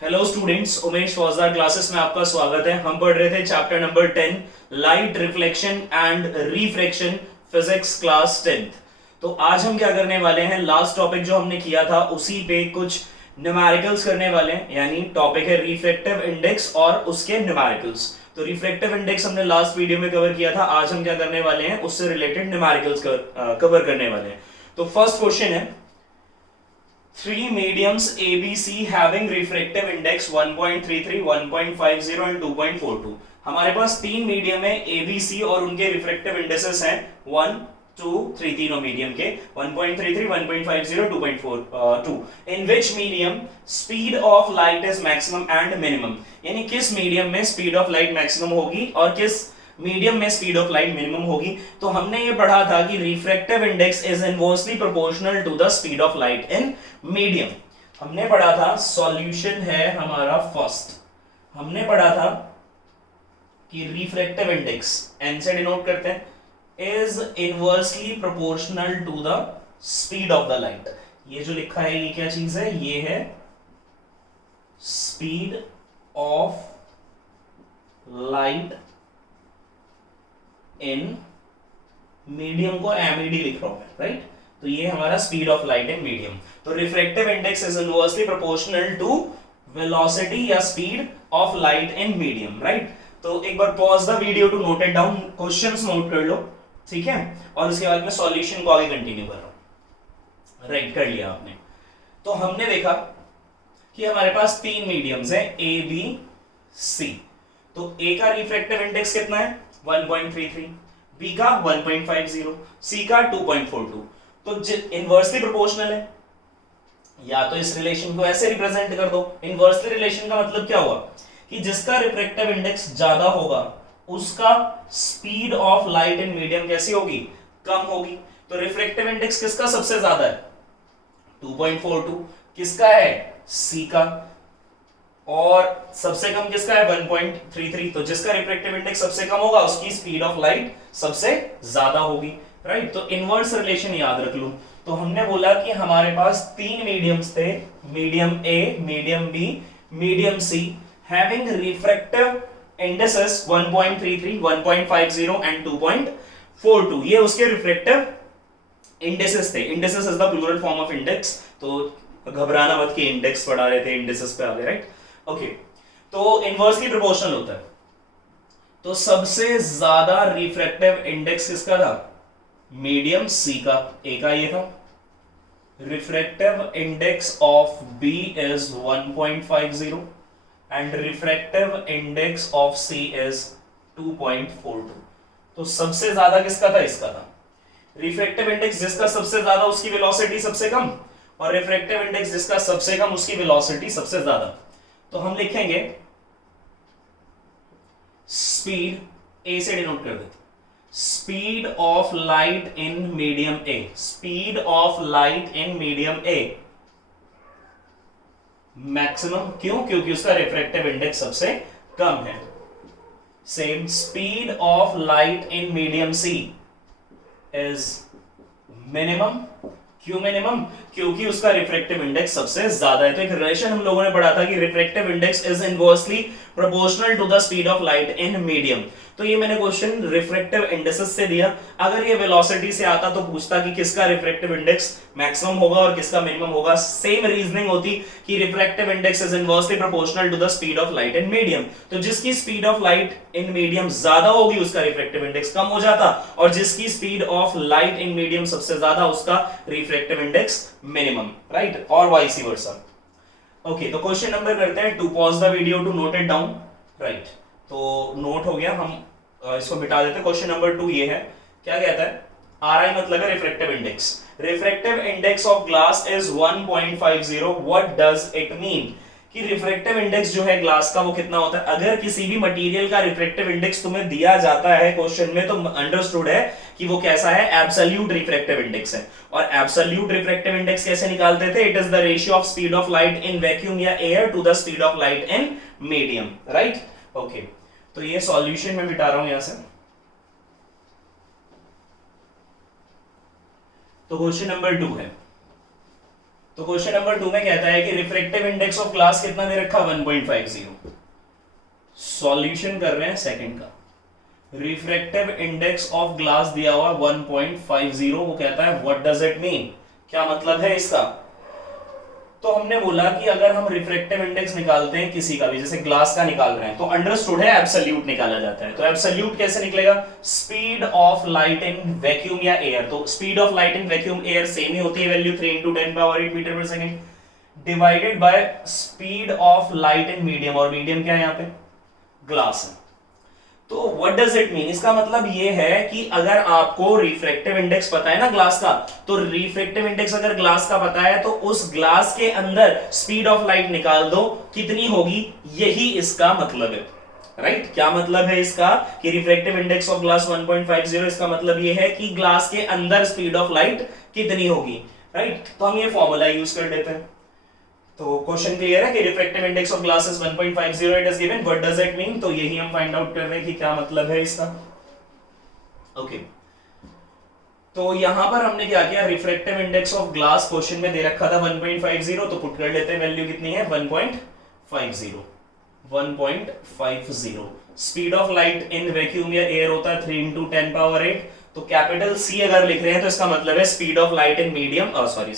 Hello students, Umesh फौजदार classes में आपका स्वागत है। हम पढ़ रहे थे chapter number 10 light reflection and refraction, physics class 10th। तो आज हम क्या करने वाले हैं, लास्ट टॉपिक जो हमने किया था उसी पे कुछ न्यूमेरिकल्स करने वाले हैं। यानी टॉपिक है रिफ्रैक्टिव इंडेक्स और उसके न्यूमेरिकल्स। तो रिफ्रैक्टिव इंडेक्स हमने लास्ट वीडियो में कवर किया था, आज हम क्या करने वाले हैं, उससे रिलेटेड न्यूमेरिकल्स कवर करने वाले हैं। तो फर्स्ट क्वेश्चन है, three mediums ABC having refractive index 1.33, 1.50 and 2.42। हमारे पास तीन मीडियम है ABC और उनके रिफ्रैक्टिव इंडेक्सेस हैं 1, 2, 3, तीनों मीडियम के 1.33, 1.50, 2.42। In which medium speed of light is maximum and minimum. यानी किस मीडियम में स्पीड ऑफ लाइट मैक्सिमम होगी और किस मीडियम में स्पीड ऑफ लाइट मिनिमम होगी। तो हमने ये पढ़ा था कि refractive index is inversely proportional to the speed of light in medium. हमने पढ़ा था, सॉल्यूशन है हमारा फर्स्ट, हमने पढ़ा था कि रिफ्रैक्टिव इंडेक्स एन से डिनोट करते हैं, is inversely proportional to the speed of the light. ये जो लिखा है ये क्या चीज है, ये है speed of light in medium को एमईडी लिख रहा हूं मैं, राइट। तो ये हमारा speed of light in medium. तो refractive index is inversely proportional to velocity या speed of light in medium, right. तो एक बार pause the video to note it down, questions note कर लो, ठीक है, और उसके बाद मैं सॉल्यूशन को आगे कंटिन्यू कर रहा हूं। राइट, कर लिया आपने। तो हमने देखा कि हमारे पास तीन मीडियम्स हैं ए बी सी। तो ए का रिफ्रैक्टिव इंडेक्स कितना है 1.33, बी का 1.50, सी का 2.42। तो इनवर्सली प्रोपोर्शनल है, या तो इस रिलेशन को ऐसे रिप्रेजेंट कर दो। इनवर्सली रिलेशन का मतलब क्या हुआ कि जिसका रिफ्रैक्टिव इंडेक्स ज्यादा होगा उसका speed of light in medium कैसी होगी, कम होगी। तो रिफ्रैक्टिव इंडेक्स किसका सबसे ज्यादा है 2.42, किसका है सी का, और सबसे कम किसका है 1.33। तो जिसका रिफ्रैक्टिव इंडेक्स सबसे कम होगा उसकी स्पीड ऑफ लाइट सबसे ज्यादा होगी, राइट। तो इनवर्स रिलेशन याद रख लो। तो हमने बोला कि हमारे पास तीन मीडियम्स थे, medium A, medium B, medium C, having refractive indexes 1.33, 1.50 and 2.42। ये उसके रिफ्रैक्टिव इंडेक्सेस थे। Indexes is the plural form of index, तो घबराना मत कि इंडेक्स पढ़ा रहे थे, इंडेक्सेस पे आ गए, राइट। ओके, तो इनवर्सली प्रोपोर्शनल होता है। तो सबसे ज्यादा रिफ्रैक्टिव इंडेक्स किसका था, मीडियम सी का, ए का ये था। Refractive index of B is 1.50 and refractive index of C is 2.42। तो सबसे ज्यादा किसका था, इसका था। रिफ्रैक्टिव इंडेक्स जिसका सबसे ज्यादा उसकी वेलोसिटी सबसे कम, और रिफ्रैक्टिव इंडेक्स जिसका सबसे कम उसकी वेलोसिटी सबसे ज्यादा। तो हम लिखेंगे स्पीड, ए से डिनोट कर देते, speed of light in medium A, speed of light in medium A maximum, क्यों, क्योंकि उसका रिफ्रैक्टिव इंडेक्स सबसे कम है। Same speed of light in medium C is minimum, क्यों मिनिमम, क्योंकि उसका रिफ्रैक्टिव इंडेक्स सबसे ज्यादा है। तो एक रिलेशन हम लोगों ने पढ़ा था कि refractive index is inversely proportional to the speed of light in medium. तो ये मैंने क्वेश्चन रिफ्रैक्टिव इंडेक्सेस से दिया। अगर ये वेलोसिटी से आता तो पूछता कि किसका रिफ्रैक्टिव इंडेक्स मैक्सिमम होगा और किसका मिनिमम होगा। सेम रीजनिंग होती कि refractive index is inversely proportional to the speed of light in medium. तो जिसकी speed of light in medium ज्यादा होगी उसका रिफ्रैक्टिव इंडेक्स कम हो जाता, और जिसकी speed of light in medium सबसे ज्यादा उसका रिफ्रैक्टिव इंडेक्स मिनिमम, राइट, और वाइस वर्सा। ओके, तो क्वेश्चन नंबर करते हैं, to pause the video to note it down, right. तो नोट हो गया, हम इसको मिटा देते हैं। क्वेश्चन नंबर 2 ये है, क्या कहता है, आर आई मतलब है refractive index. Refractive index of glass is 1.50, what does it mean, कि रिफ्रैक्टिव इंडेक्स जो है ग्लास का वो कितना होता है। अगर किसी भी मटेरियल का रिफ्रैक्टिव इंडेक्स तुम्हें दिया जाता है क्वेश्चन में, तो अंडरस्टूड है कि वो कैसा है, एब्सोल्यूट रिफ्रैक्टिव इंडेक्स है। और एब्सोल्यूट रिफ्रैक्टिव इंडेक्स कैसे निकालते थे, it is the ratio of speed of light in vacuum या air to the speed of light in medium, right. Okay, तो ये सॉल्यूशन में मिटा रहा हूं यहां से। तो क्वेश्चन नंबर 2 है, तो क्वेश्चन नंबर 2 में कहता है कि रिफ्रैक्टिव इंडेक्स ऑफ ग्लास कितना दे रखा, 1.50। सॉल्यूशन कर रहे हैं सेकंड का। रिफ्रैक्टिव इंडेक्स ऑफ ग्लास दिया हुआ 1.50। वो कहता है व्हाट डज इट मीन, क्या मतलब है इसका। तो हमने बोला कि अगर हम रिफ्रैक्टिव इंडेक्स निकालते हैं किसी का भी, जैसे ग्लास का निकाल रहे हैं, तो अंडरस्टूड है एब्सोल्यूट निकाला जाता है। तो एब्सोल्यूट कैसे निकलेगा, speed of light in vacuum या एयर। तो speed of light in vacuum air same ही होती है वैल्यू 3 × 10⁸ मीटर पर second, divided by speed of light in medium, और मीडियम क्या है यहाँ पे, ग्लास है। तो व्हाट डज इट मीन, इसका मतलब ये है कि अगर आपको रिफ्रैक्टिव इंडेक्स पता है ना ग्लास का, तो रिफ्रैक्टिव इंडेक्स अगर ग्लास का पता है तो उस ग्लास के अंदर स्पीड ऑफ लाइट निकाल दो, कितनी होगी, यही इसका मतलब है। राइट क्या मतलब है इसका कि रिफ्रैक्टिव इंडेक्स ऑफ ग्लास 1.50, इसका मतलब ये है कि ग्लास के अंदर स्पीड ऑफ लाइट कितनी होगी। राइट तो हम ये फॉर्मूला यूज कर लेते हैं। तो क्वेश्चन क्लियर है कि refractive index of glass is 1.50, it is given, what does it mean, तो यही हम फाइंड आउट कर रहे हैं कि क्या मतलब है इसका। ओके तो यहां पर हमने क्या किया, refractive index of glass question में दे रखा था 1.50, तो पुट कर लेते हैं वैल्यू कितनी है 1.50। Speed of light in vacuum या एयर होता है 3 × 10⁸। तो कैपिटल सी अगर लिख रहे हैं तो इसका मतलब है speed of light in medium, sorry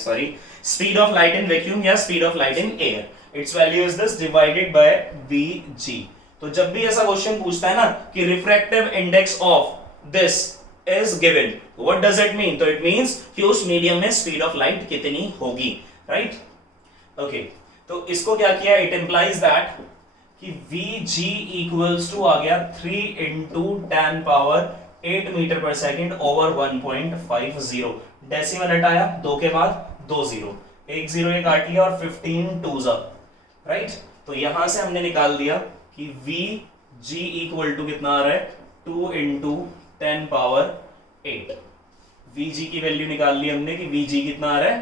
speed of light in vacuum या speed of light in air, its value is this divided by Vg। तो जब भी ऐसा क्वेश्चन पूछता है ना कि refractive index of this is given, what does it mean, तो इट मींस कि उस मीडियम में स्पीड ऑफ लाइट कितनी होगी। राइट ओके तो इसको क्या किया, इट इंप्लाइज दैट कि Vg इक्वल्स टू आ गया 3 × 10⁸ मीटर पर सेकंड ओवर 1.50। डेसिमल हटाया, 2 के बाद 2 0, 1 0 ये काट लिया और 15 2s। राइट तो यहां से हमने निकाल दिया कि Vg इक्वल टू कितना आ रहा है 2 × 10⁸। Vg की वैल्यू निकाल ली हमने कि Vg कितना आ रहा है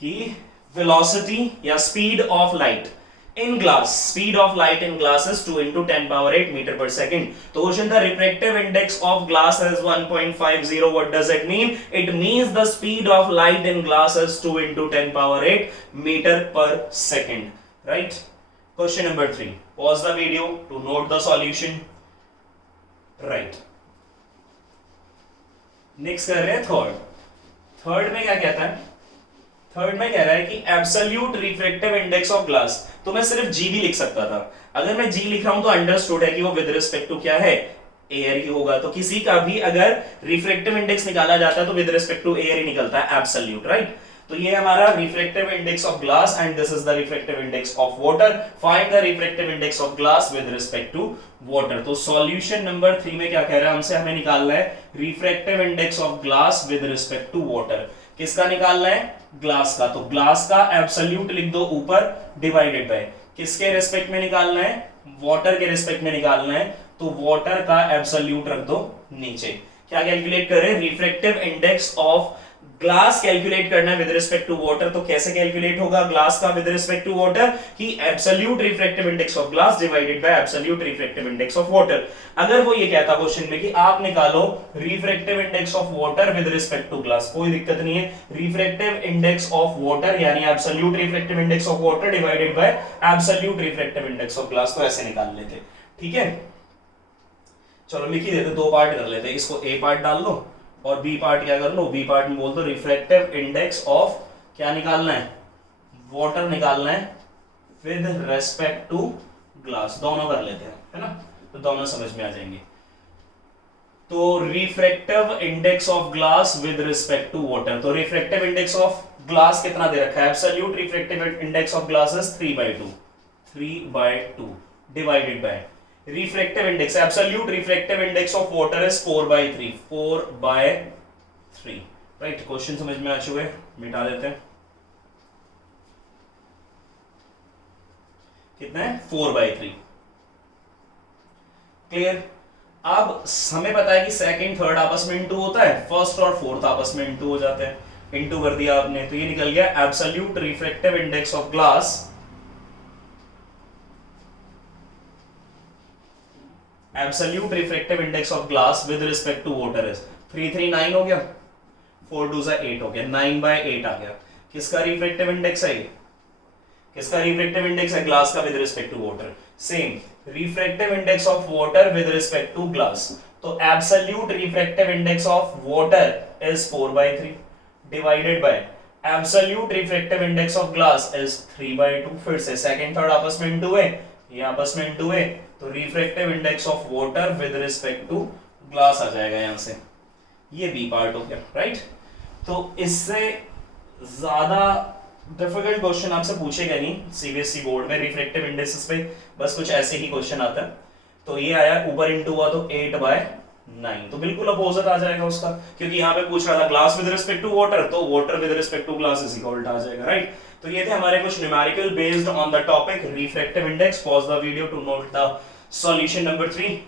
कि वेलोसिटी या speed of light in glass, speed of light in glass is 2 × 10⁸ meter per second। तो क्वेश्चन था refractive index of glass is 1.50, what does it mean, it means the speed of light in glass is 2 × 10⁸ meter per second। right question number 3, pause the video to note the solution। right next कर रहे हैं third में क्या कहता है, third में कह रहा है कि absolute refractive index of glass. तो मैं सिर्फ जी भी लिख सकता था, अगर मैं जी लिख रहा हूं तो अंडरस्टूड है कि वो विद रिस्पेक्ट टू क्या है, एयर ही होगा। तो किसी का भी अगर रिफ्रैक्टिव इंडेक्स निकाला जाता है तो विद रिस्पेक्ट टू एयर ही निकलता है, एब्सोल्यूट। राइट तो ये हमारा refractive index of glass and this is the refractive index of water. Find the refractive index of glass with respect to water. तो सॉल्यूशन नंबर 3 में क्या कह रहा है हमसे, हमें निकालना है refractive index of glass with respect to water. किसका निकालना है, ग्लास का। तो ग्लास का एब्सोल्यूट लिख दो ऊपर, डिवाइडेड बाय किसके रिस्पेक्ट में निकालना है, वाटर के रिस्पेक्ट में निकालना है। तो वाटर का एब्सोल्यूट रख दो नीचे। क्या कैलकुलेट कर रहे हैं, refractive index of glass calculate करना है विद रिस्पेक्ट टू वाटर। तो कैसे कैलकुलेट होगा ग्लास का विद रिस्पेक्ट टू वाटर, कि absolute refractive index of glass divided by absolute refractive index of water. अगर वो ये कहता क्वेश्चन में कि आप निकालो refractive index of water with respect to glass, कोई दिक्कत नहीं है। रिफ्रैक्टिव इंडेक्स ऑफ वाटर यानी absolute refractive index of water divided by absolute refractive index of glass, तो ऐसे निकाल लेते। ठीक है चलो लिख ही देते, 2 पार्ट कर लेते हैं। इसको ए पार्ट डाल लो और बी पार्ट क्या कर लो, बी पार्ट में बोल दो रिफ्रैक्टिव इंडेक्स ऑफ क्या निकालना है, वाटर निकालना है विद रेस्पेक्ट टू ग्लास। दोनों कर लेते हैं, है ना, तो दोनों समझ में आ जाएंगे। तो refractive index of glass with respect to water. तो रिफ्रैक्टिव इंडेक्स ऑफ ग्लास कितना दे रखा है, absolute refractive index of glass is 3/2 divided by refractive index, absolute refractive index of water is 4/3। Right question समझ में आ चुके हैं, मिटा देते हैं। कितना है 4/3। क्लियर। अब हमें पता है कि सेकंड थर्ड आपस में इनटू होता है, फर्स्ट और फोर्थ आपस में इनटू हो जाते हैं। इनटू कर दिया आपने तो ये निकल गया absolute refractive index of glass, absolute refractive index of glass with respect to water is 339 हो गया, 4 2 8 हो गया, 9/8 आ गया। किसका रिफ्रैक्टिव इंडेक्स है ये? किसका रिफ्रैक्टिव इंडेक्स है? ग्लास का with respect to water. Same refractive index of water with respect to glass, तो absolute refractive index of water is 4/3 divided by absolute refractive index of glass is 3/2। फिर से second third आपस में into है, ये आपस में इनटू है, तो refractive index of water with respect to glass आ जाएगा यहां से, ये बी पार्ट हो गया, राइट। तो इससे ज्यादा डिफिकल्ट क्वेश्चन आपसे पूछेगा नहीं सीबीएसई बोर्ड में रिफ्रैक्टिव इंडेक्सेस पे, बस कुछ ऐसे ही क्वेश्चन आता है। तो ये आया ऊपर इनटू हुआ तो 8/9, तो बिल्कुल अपोजिट आ जाएगा उसका, क्योंकि यहाँ पे पूछ रहा था glass with respect to water, तो water with respect to glass is equal आ जाएगा, राइट। तो ये थे हमारे कुछ numerical based on the topic refractive index. Pause the video to note the solution number 3,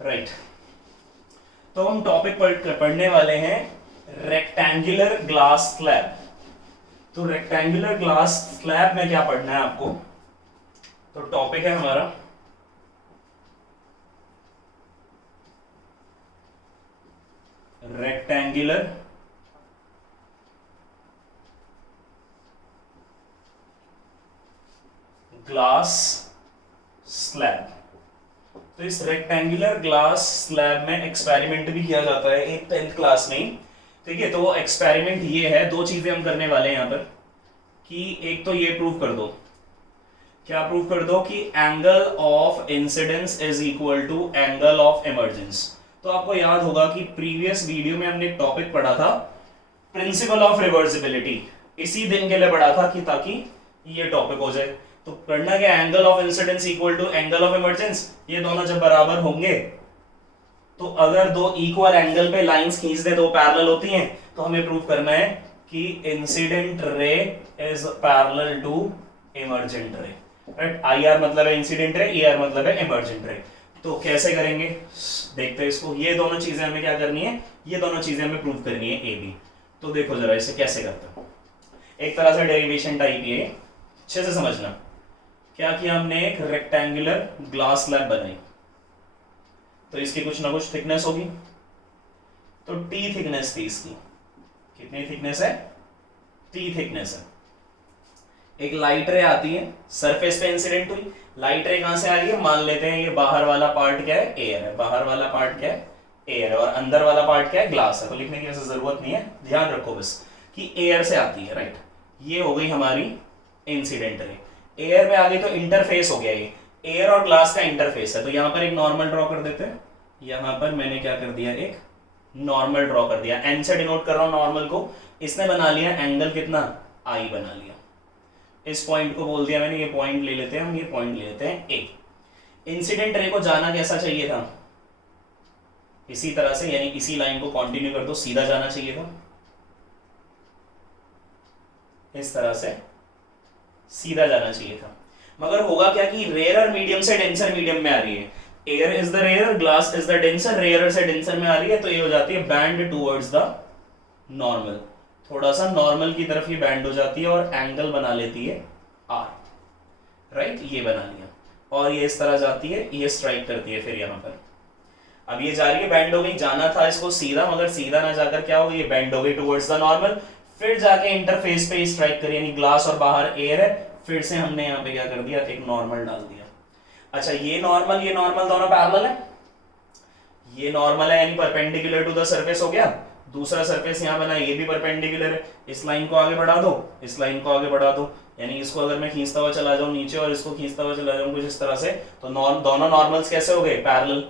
right. तो हम टॉपिक पढ़ने वाले हैं रेक्टेंगुलर ग्लास स्लैब। तो रेक्टेंगुलर ग्लास स्लैब में क्या पढ़ना है आपको? तो टॉपिक है हमारा रेक्टेंगुलर ग्लास स्लैब। तो इस रेक्टेंगुलर ग्लास स्लैब में एक्सपेरिमेंट भी किया जाता है एक 10th क्लास में ही, ठीक है। तो वो एक्सपेरिमेंट ये है, दो चीजें हम करने वाले हैं यहां पर, कि एक तो ये प्रूव कर दो, क्या प्रूव कर दो कि angle of incidence is equal to angle of emergence. तो आपको याद होगा कि प्रीवियस वीडियो में हमने एक टॉपिक पढ़ा था प्रिंसिपल ऑफ रिवर्सिबिलिटी, इसी दिन के लिए पढ़ा था कि ताकि ये टॉपिक हो जाए। तो करना क्या, angle of incidence equal to angle of emergence, ये दोनों जब बराबर होंगे तो अगर दो इक्वल एंगल पे लाइंस खींच दे, दो पैरेलल होती हैं, तो हमें प्रूव करना है कि incident ray is parallel to emergent ray, right. I R मतलब है इंसिडेंट रे, ई आर मतलब है इमर्जेंट रे। तो कैसे करेंगे देखते हैं इसको। ये दोनों चीजें हमें क्या करनी है, ये दोनों चीजें हमें प्रूव करनी है ए बी। तो देखो जरा इसे कैसे करते हैं, एक तरह से डेरिवेशन टाइप ये, अच्छे से समझना। क्या किया हमने, एक रेक्टेंगुलर ग्लास स्लैब बनाई, तो इसकी कुछ ना कुछ थिकनेस होगी, तो टी थिकनेस थी इसकी। कितनी थिकनेस है? टी थिकनेस है। एक लाइट रे आती है, सरफेस पे इंसिडेंट हुई, लाइट रे कहां से आ रही है, मान लेते हैं ये बाहर वाला पार्ट क्या है, एयर है, बाहर वाला पार्ट क्या है, एयर है, और अंदर वाला पार्ट क्या है, ग्लास है। तो लिखने की वैसे जरूरत नहीं है, ध्यान रखो बस कि एयर से आती है, राइट। ये हो गई हमारी इंसिडेंट रे, एयर में आ गई तो इंटरफेस हो गया, ये एयर और ग्लास का इंटरफेस है। तो यहां पर एक नॉर्मल ड्रॉ कर देते हैं, यहां पर मैंने क्या कर दिया, एक नॉर्मल ड्रॉ कर दिया, एन से डिनोट कर रहा हूं नॉर्मल को। इसने बना लिया एंगल कितना, आई बना लिया। इस पॉइंट को बोल दिया मैंने, ये पॉइंट ले लेते हैं हम, ये पॉइंट ले लेते हैं ए। इंसिडेंट रे को जाना कैसा चाहिए था, इसी तरह से, यानी इसी लाइन को कंटिन्यू कर दो, सीधा जाना चाहिए था, इस तरह से सीधा जाना चाहिए था। मगर होगा क्या कि रेयर मीडियम से डेंसर मीडियम में आ रही है, air is the rare, glass is the denser, rare से डेंसर में आ रही है, तो ये हो जाती है बैंड टुवर्ड्स द नॉर्मल, थोड़ा सा नॉर्मल की तरफ ये बैंड हो जाती है और एंगल बना लेती है आर, राइट। ये बना लिया, और ये इस तरह जाती है, ये स्ट्राइक करती है फिर यहाँ पर। अब ये जा रही है, बैंड हो गई, जाना था इसको सीधा, मगर सीधा ना जाकर क्या हो, ये बैंड हो गई टुवर्ड्स द नॉर्मल, फिर जाके इंटरफेस पे स्ट्राइक करी, यानी ग्लास और बाहर एयर है, फिर से हमने यहाँ पे क्या कर दिया, एक नॉर्मल डाल दिया। अच्छा, ये नॉर्मल दोनों पैरेलल है, ये नॉर्मल है यानी परपेंडिकुलर टू द सरफेस हो गया, दूसरा सरफेस यहाँ बना, ये भी परपेंडिकुलर है, इस लाइन को आगे बढ़ा दो, इस लाइन को आगे बढ़ा दो, यानी इसको अगर मैं खींचता हुआ चला जाऊं नीचे और इसको खींचता हुआ चला जाऊं कुछ इस तरह से, तो दोनों नॉर्मल्स कैसे हो गए, पैरेलल।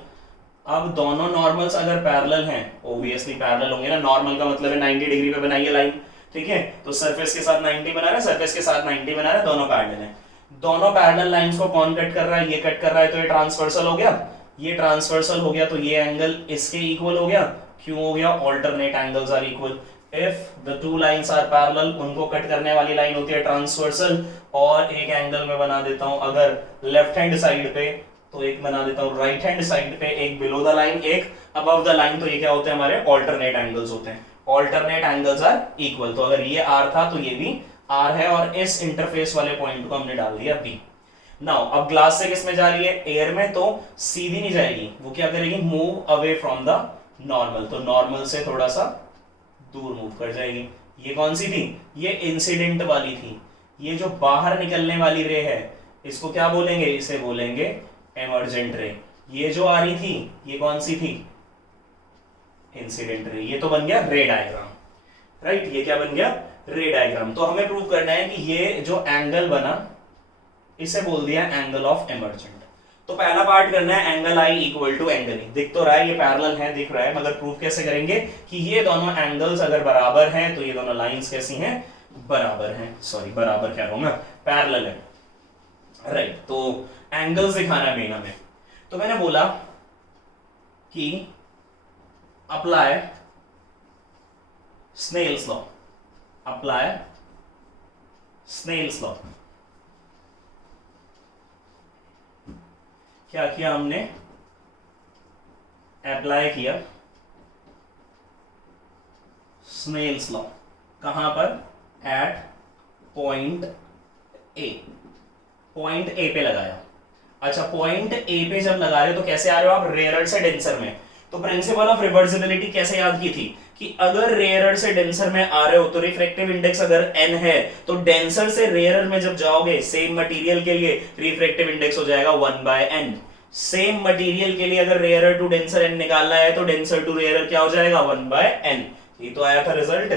अब दोनों नॉर्मल्स अगर पैरेलल हैं, ऑब्वियसली पैरेलल होंगे ना, नॉर्मल का मतलब है 90 डिग्री पे बनाइए लाइन, ठीक है। तो सरफेस के साथ 90 बना रहा है, सरफेस के साथ 90 बना रहा है, दोनों पैरेलल हैं। दोनों पैरेलल लाइंस को कौन कट कर रहा है, ये कट कर रहा है, तो ये ट्रांसवर्सल हो गया, ये ट्रांसवर्सल हो गया, तो ये एंगल इसके इक्वल हो गया। क्यों हो गया, alternate angles are equal. If the two lines are parallel, उनको कट करने वाली लाइन होती है ट्रांसवर्सल, और एक एंगल में बना देता हूं अगर लेफ्ट हैंड साइड पे, तो एक बना देता हूं राइट हैंड साइड पे, एक बिलो द लाइन, एक अबव द लाइन, तो ये क्या होते हैं, हमारे ऑल्टरनेट एंगल्स होते हैं। ऑल्टरनेट एंगल्स आर इक्वल, तो अगर ये आर था तो ये भी आर है, और इस इंटरफेस वाले पॉइंट को हमने डाल दिया बी। नाउ अब ग्लास से किस में जा रही है, एयर में, तो सीधी नहीं जाएगी, वो क्या करेगी, move away from the normal, तो नॉर्मल से थोड़ा सा दूर मूव कर जाएगी, ये कौन सी थी, ये इंसिडेंट वाली थी। ये जो बाहर निकलने वाली रे है इसको क्या बोलेंगे, इसे बोलेंगे एमर्जेंट रे। ये जो आ रही थी ये कौन सी थी, इंसिडेंट रे। ये तो बन गया रे डायग्राम, राइट। ये क्या बन गया, रे डायग्राम। तो हमें प्रूव करना है कि ये जो एंगल बना इसे बोल दिया एंगल ऑफ एमर्जेंट। तो पहला पार्ट करना है angle I equal to angle E. दिख तो रहा है ये पैरेलल है, दिख रहा है, मगर प्रूफ कैसे करेंगे कि ये दोनों एंगल्स अगर बराबर हैं तो ये दोनों लाइंस कैसी हैं, बराबर हैं। सॉरी बराबर कह रहा हूं मैं, पैरेलल है, राइट। तो एंगल्स दिखाना है मेन हमें। तो मैंने बोला कि apply Snell's law, apply Snell's law. क्या किया हमने, अप्लाई किया स्नेल्स लॉ। कहां पर, at point A, point A पे लगाया। अच्छा पॉइंट ए पे जब लगा रहे हो तो कैसे आ रहे हो आप, रेयरर से डेंसर में। तो प्रिंसिपल ऑफ रिवर्सिबिलिटी कैसे याद की थी कि अगर रेयरर से डेंसर में आ रहे हो तो रिफ्रैक्टिव इंडेक्स अगर n है तो डेंसर से रेयरर में जब जाओगे सेम मटेरियल के लिए रिफ्रैक्टिव इंडेक्स हो जाएगा 1/n। सेम मटेरियल के लिए अगर रेयरर टू डेंसर n निकालना है तो डेंसर टू रेयरर क्या हो जाएगा, 1/n। ये तो आया था रिजल्ट,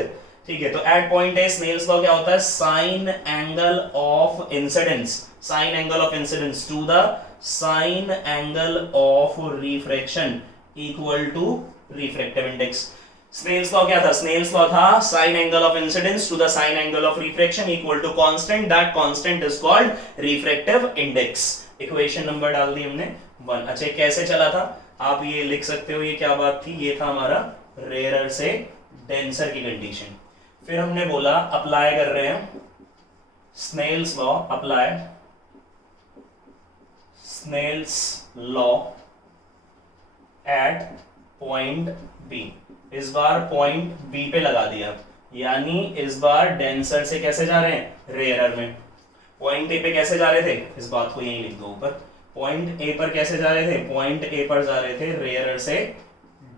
ठीक है। तो at point A Snell's law क्या होता है, sine angle of incidence, sine angle of incidence to the sine angle of refraction equal to refractive index. Snell's law क्या था, स्नेल्स लॉ था sine angle of incidence to the sine angle of refraction equal to constant, that constant is called refractive index. Equation number डाल दी हमने 1। अच्छा कैसे चला था, आप ये लिख सकते हो, ये क्या बात थी, ये था हमारा रेयरर से डेंसर की कंडीशन। फिर हमने बोला अप्लाई कर रहे हैं Snell's law, apply Snell's law at point B. इस बार पॉइंट बी पे लगा दिया, यानी इस बार डेंसर से कैसे जा रहे हैं, रेयरर में। पॉइंट ए पे कैसे जा रहे थे, इस बात को यहीं लिख दो ऊपर। पॉइंट ए पर कैसे जा रहे थे, पॉइंट ए पर जा रहे थे रेयरर से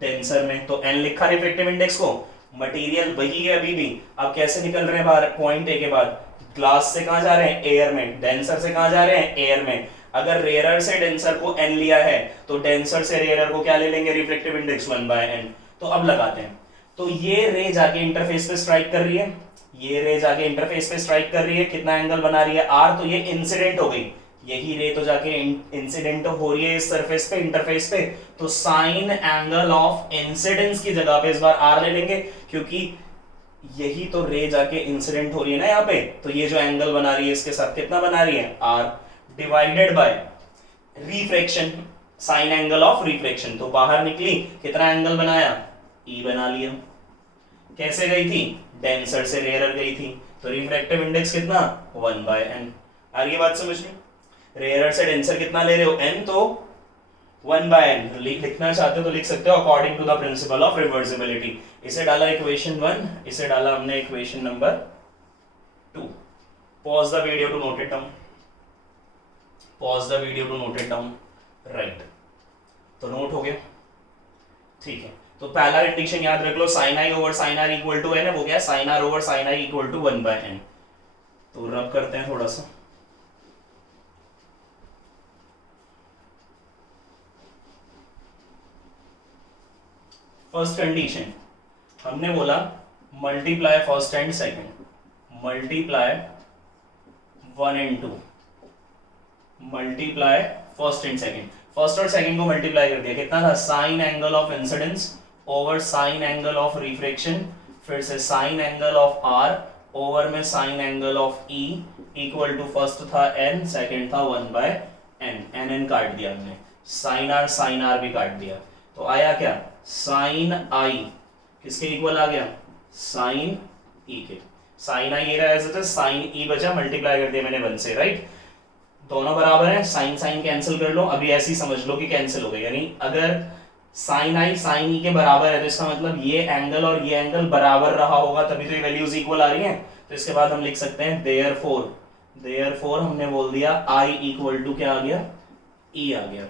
डेंसर में। तो एन लिखा रिफ्रैक्टिव इंडेक्स को, मटेरियल वही है अभी भी। अब कैसे निकल रहे हैं बाहर, पॉइंट ए के बाद ग्लास से कहां जा रहे हैं, एयर में। डेंसर से कहां जा रहे हैं, एयर में। अगर रेयरर से डेंसर को n लिया है तो डेंसर से रेयरर को क्या ले लेंगे, रिफ्रैक्टिव इंडेक्स 1/n। तो अब लगाते हैं, तो ये रे जाके इंटरफेस पे स्ट्राइक कर रही है, ये रे जाके इंटरफेस पे स्ट्राइक कर रही है, कितना एंगल बना रही है, r। तो ये इंसिडेंट हो गई, यही रे तो जाके इंसिडेंट हो रही है इस सरफेस पे, इंटरफेस पे। तो साइन एंगल ऑफ इंसिडेंस की जगह पे इस बार r ले लेंगे, क्योंकि यही तो रे जाके इंसिडेंट हो रही है ना यहाँ पे। तो ये जो एंगल बना रही है इसके साथ कितना बना रही है, r divided by refraction, sign angle of refraction. तो बाहर निकली, कितना एंगल बनाया, E बना लिया। कैसे गई थी, डेंसर से रेयरर गई थी, तो रिफ्रैक्टिव इंडेक्स कितना, 1/n। आ रही है बात समझ में। रेयरर से डेंसर कितना ले रहे हो, n, तो 1/n। लिखना चाहते हो तो लिख सकते हो according to the principle of reversibility. इसे डाला इक्वेशन 1, इसे डाला हमने equation number 2। Pause the video to note it down, pause the video to note it down, right. तो नोट हो गया, ठीक है। तो पहला कंडीशन याद रख लो, sine i over sine r equal to n है, वो क्या है, sine r over sine i equal to 1/n। तो रब करते हैं थोड़ा सा। फर्स्ट कंडीशन हमने बोला multiply first and second, multiply 1 and 2, multiply first and second. First और सेकंड को मल्टीप्लाई कर दिया, कितना था, sine angle of incidence over sine angle of refraction, फिर से sine angle of r over में sine angle of e equal to first था n, सेकंड था 1/n। n काट दिया हमने, साइन r भी काट दिया। तो आया क्या, साइन i किसके इक्वल आ गया, साइन e के। साइन i ये रहा as it is, sine e बचा, मल्टीप्लाई कर दिया मैंने 1 से, राइट। दोनों बराबर है, साइन साइन कैंसिल कर लो। अभी ऐसी समझ लो कि कैंसिल हो गए, यानी अगर साइन आई साइन ई के बराबर है तो इसका मतलब ये एंगल और ये एंगल बराबर रहा होगा, तभी तो ये वैल्यूज इक्वल आ रही हैं। तो इसके बाद हम लिख सकते हैं देयरफॉर हमने बोल दिया आई इक्वल टू क्या आ गया, ई आ गया।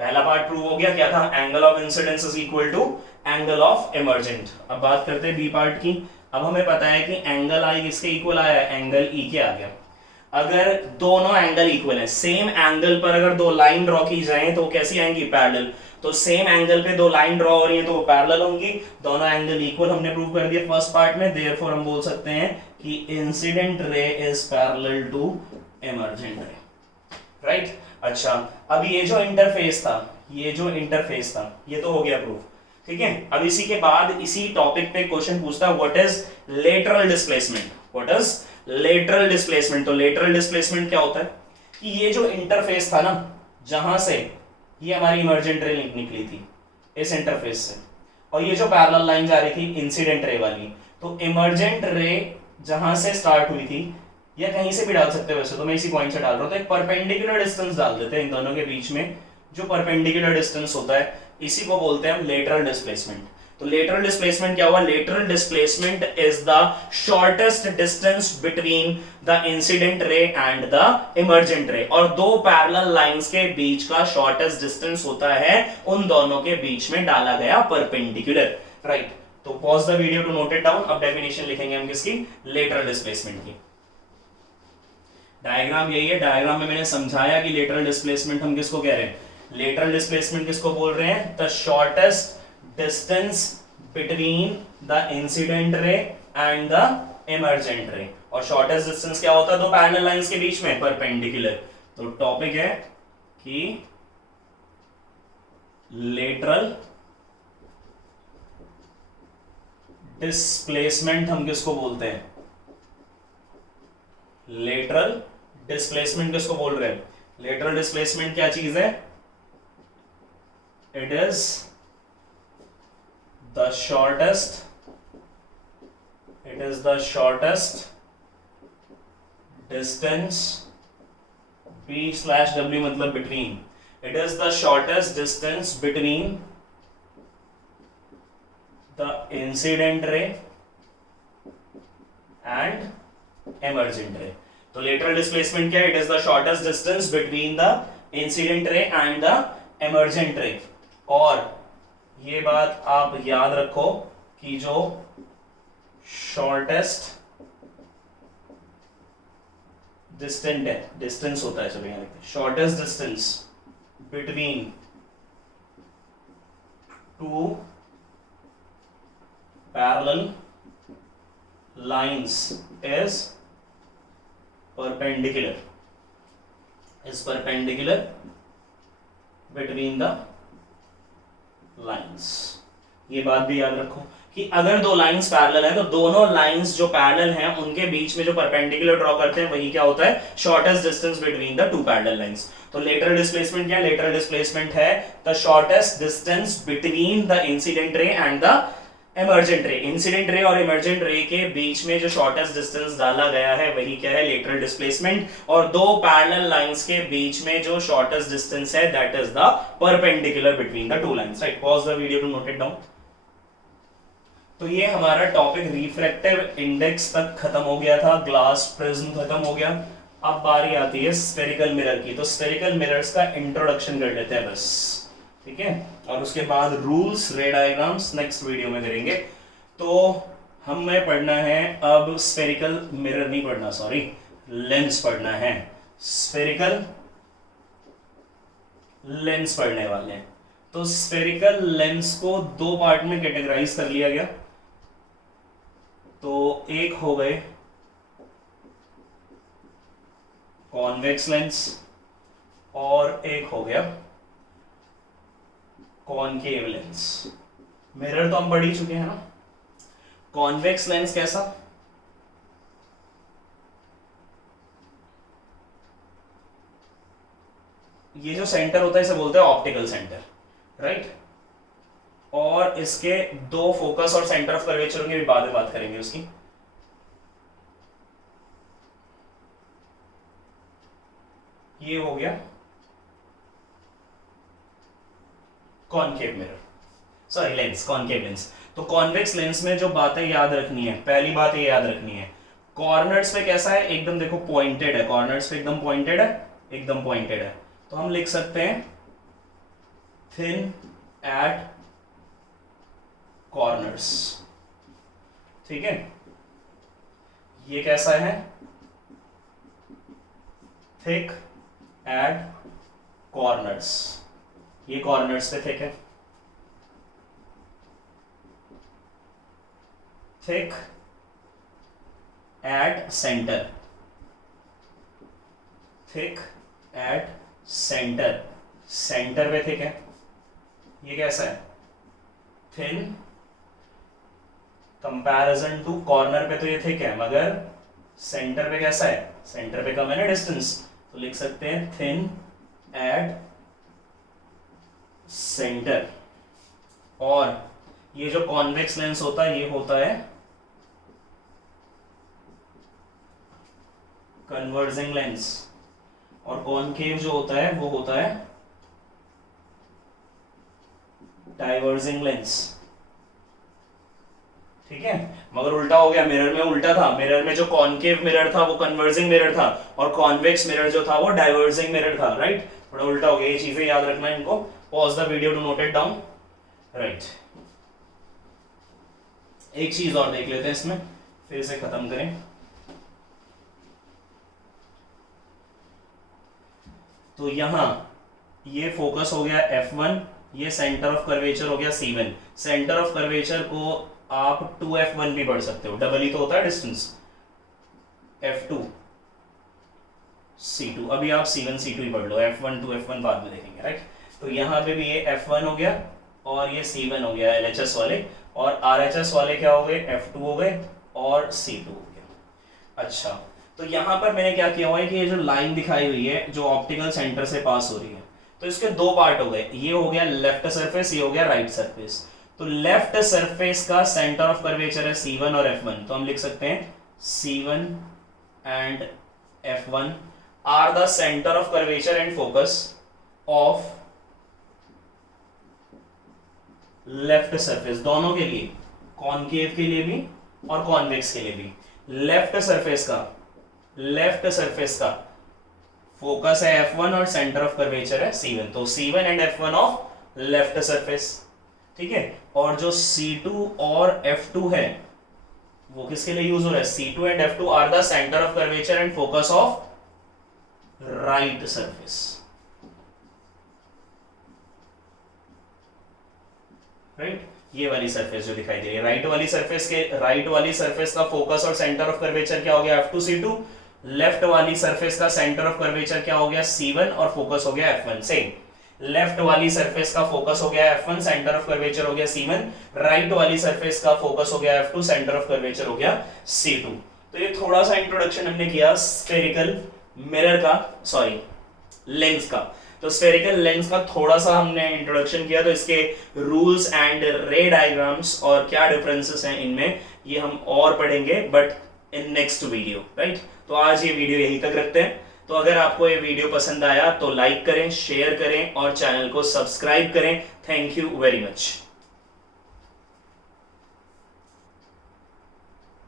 पहला पार्ट प्रूव हो गया, क्या था, angle of incidence is equal to angle of emergent. अब बात करते हैं बी पार्ट की। अब हमें पता है कि एंगल आई किसके इक्वल आया है, एंगल ई के आ गया। अगर दोनों एंगल इक्वल है, सेम एंगल पर अगर दो लाइन ड्रॉ की जाए तो कैसी आएंगी, पैरेलल। तो सेम एंगल पे दो लाइन ड्रॉ हो रही है तो वो पैरेलल होंगी, दोनों एंगल इक्वल हमने प्रूव कर दिया फर्स्ट पार्ट में। देयरफॉर हम बोल सकते हैं कि incident ray is parallel to emergent ray, right. अच्छा, अब ये जो इंटरफेस था, ये तो हो गया प्रूफ, ठीक है। अब इसी के बाद इसी टॉपिक पे क्वेश्चन पूछता है what is lateral displacement, what is lateral displacement. तो लेटरल डिस्प्लेसमेंट क्या होता है कि ये जो इंटरफेस था ना, जहां से ये हमारी इमर्जेंट रे निकली थी इस इंटरफेस से, और ये जो पैरेलल लाइन जा रही थी इंसिडेंट रे वाली, तो इमर्जेंट रे जहां से स्टार्ट हुई थी, या कहीं से भी डाल सकते हो वैसे तो, मैं इसी पॉइंट से डाल रहा हूं, तो एक परपेंडिकुलर डिस्टेंस डाल देते हैं इन दोनों के बीच में। जो परपेंडिकुलर डिस्टेंस होता है इसी को बोलते हैं हम लेटरल डिस्प्लेसमेंट। तो लेटरल डिस्प्लेसमेंट क्या हुआ, lateral displacement is the shortest distance between the incident ray and the emergent रे, और दो पैरेलल लाइंस के बीच का शॉर्टेस्ट डिस्टेंस होता है उन दोनों के बीच में डाला गया परपेंडिकुलर, राइट। तो pause the video to note it down. अब डेफिनेशन लिखेंगे हम किसकी, लेटरल डिस्प्लेसमेंट की। डायग्राम यही है, डायग्राम में मैंने समझाया कि लेटरल डिस्प्लेसमेंट हम किसको कह रहे हैं, लेटरल डिस्प्लेसमेंट किसको बोल रहे हैं, the shortest distance between the incident ray and the emergent रे। और शॉर्टेस्ट डिस्टेंस क्या होता है, दो पैरेलल लाइंस के बीच में, परपेंडिकुलर। तो टॉपिक है कि लेटरल डिस्प्लेसमेंट हम किसको बोलते हैं, लेटरल डिस्प्लेसमेंट किसको बोल रहे हैं, लेटरल डिस्प्लेसमेंट क्या चीज है, it is the shortest distance, B/W मतलब between, it is the shortest distance between the incident ray and emergent रे। तो लेटरल डिस्प्लेसमेंट क्या है, it is the shortest distance between the incident ray and the emergent रे। और ये बात आप याद रखो कि जो शॉर्टेस्ट डिस्टेंस होता है, चलो यहां लिखते हैं, shortest distance between two parallel lines is perpendicular between the lines। ये बात भी याद रखो कि अगर दो लाइंस पैरेलल हैं तो दोनों लाइंस जो पैरेलल हैं उनके बीच में जो परपेंडिकुलर ड्रॉ करते हैं वही क्या होता है, shortest distance between the to parallel lines. तो लेटरल डिस्प्लेसमेंट क्या है, लेटरल डिस्प्लेसमेंट है the shortest distance between the incident ray and the emergent रे। इंसिडेंट रे और इमर्जेंट रे के बीच में जो शॉर्टेस्ट डिस्टेंस डाला गया है वही क्या है, लेटरल डिस्प्लेसमेंट। और दो पैरेलल लाइंस के बीच में जो शॉर्टेस्ट डिस्टेंस है that is the perpendicular between the two lines, right. Pause the video to note it down. तो ये हमारा टॉपिक रिफ्रैक्टिव इंडेक्स तक खत्म हो गया था, ग्लास प्रिज्म खत्म हो गया। अब बारी आती है स्फेरिकल मिरर की। तो स्फेरिकल मिरर्स का इंट्रोडक्शन कर लेते हैं बस, ठीक है, और उसके बाद रूल्स, रे डायग्राम्स नेक्स्ट वीडियो में करेंगे। तो हमें पढ़ना है अब स्फेरिकल मिरर नहीं पढ़ना, सॉरी, लेंस पढ़ना है। स्फेरिकल लेंस पढ़ने वाले हैं। तो स्फेरिकल लेंस को दो पार्ट में कैटेगराइज कर लिया गया। तो एक हो गए कॉन्वेक्स लेंस और एक हो गया कॉनकेव लेंस। मिरर तो हम पढ़ ही चुके हैं ना। कॉन्वेक्स लेंस कैसा, ये जो सेंटर होता है इसे बोलते हैं ऑप्टिकल सेंटर, राइट। और इसके दो फोकस और सेंटर ऑफ कर्वेचर होंगे, भी बाद में बात करेंगे उसकी। ये हो गया concave mirror, sorry lens, concave lens. तो कॉन्वेक्स लेंस में जो बातें याद रखनी है, पहली बात ये याद रखनी है, कॉर्नर्स पे कैसा है, एकदम देखो पॉइंटेड है, कॉर्नर्स पे एकदम पॉइंटेड है, एकदम पॉइंटेड है। तो हम लिख सकते हैं थिन एट कॉर्नर्स, ठीक है। ये कैसा है, थिक एट कॉर्नर्स, ये कॉर्नर्स पे थिक है, thick at centre, thick at centre, centre पे थिक है। ये कैसा है, थिन कंपैरिजन टू कॉर्नर पे तो ये थिक है, मगर सेंटर पे कैसा है, सेंटर पे कम है ना डिस्टेंस, तो लिख सकते हैं थिन एट सेंटर। और ये जो कॉन्वेक्स लेंस होता है ये होता है कन्वर्जिंग लेंस, और कॉनकेव जो होता है वो होता है डाइवर्जिंग लेंस। ठीक है, मगर उल्टा हो गया, मिरर में उल्टा था, मिरर में जो कॉनकेव मिरर था वो कन्वर्जिंग मिरर था और कॉन्वेक्स मिरर जो था वो डाइवर्जिंग मिरर था, राइट, थोड़ा उल्टा हो गया, ये चीजें याद रखना है इनको। Pause the video to note it down, right. एक चीज और देख लेते हैं इसमें, फिर इसे खत्म करें। तो यहां ये फोकस हो गया F1, ये सेंटर ऑफ कर्वेचर हो गया C1। सेंटर ऑफ कर्वेचर को आप 2F1 भी पढ़ सकते हो, डबल ही तो होता है डिस्टेंस, F2 C2, अभी आप C1 C2 ही पढ़ लो, F1 2F1 बाद में देखेंगे, राइट। तो यहाँ पे भी ये F1 हो गया और ये C1 हो गया LHS वाले, और RHS वाले क्या हो गए, F2 हो गए और C2 हो गया। अच्छा, तो यहाँ पर मैंने क्या किया हुआ है कि ये जो लाइन दिखाई हुई है जो ऑप्टिकल सेंटर से पास हो रही है, तो इसके दो पार्ट हो गए, ये हो गया लेफ्ट सरफेस, ये हो गया राइट सरफेस। तो लेफ्ट सरफेस का सेंटर ऑफ कर्वेचर है C1 और F1, तो हम लिख सकते हैं C1 and F1 are the centre of curvature and focus of left surface, दोनों के लिए, कॉनकेव के लिए भी और कॉन्वेक्स के लिए भी। लेफ्ट सरफेस का फोकस है F1 और सेंटर ऑफ कर्वेचर है C1, तो C1 and F1 of left surface, ठीक है। और जो C2 और F2 है वो किसके लिए यूज हो रहा है, C2 and F2 are the centre of curvature and focus of right surface, right. ये वाली सरफेस जो दिखाई दे रही है, राइट वाली सरफेस का फोकस और सेंटर ऑफ कर्वेचर क्या हो गया F2 C2, लेफ्ट वाली सरफेस का सेंटर ऑफ कर्वेचर क्या हो गया C1 और फोकस हो गया F1। सेम, लेफ्ट वाली सरफेस का फोकस हो गया F1, सेंटर ऑफ कर्वेचर हो गया C1, राइट वाली सरफेस का फोकस हो गया F2, सेंटर ऑफ कर्वेचर हो गया C2। तो ये थोड़ा सा इंट्रोडक्शन हमने किया स्फेरिकल मिरर का, सॉरी लेंस का। तो स्फेरिकल लेंस का थोड़ा सा हमने इंट्रोडक्शन किया, तो इसके रूल्स एंड रे डायग्राम्स और क्या डिफरेंसेस हैं इनमें, ये हम और पढ़ेंगे but in next video, right. तो आज ये वीडियो यहीं तक रखते हैं। तो अगर आपको ये वीडियो पसंद आया तो लाइक करें, शेयर करें और चैनल को सब्सक्राइब करें। Thank you very much.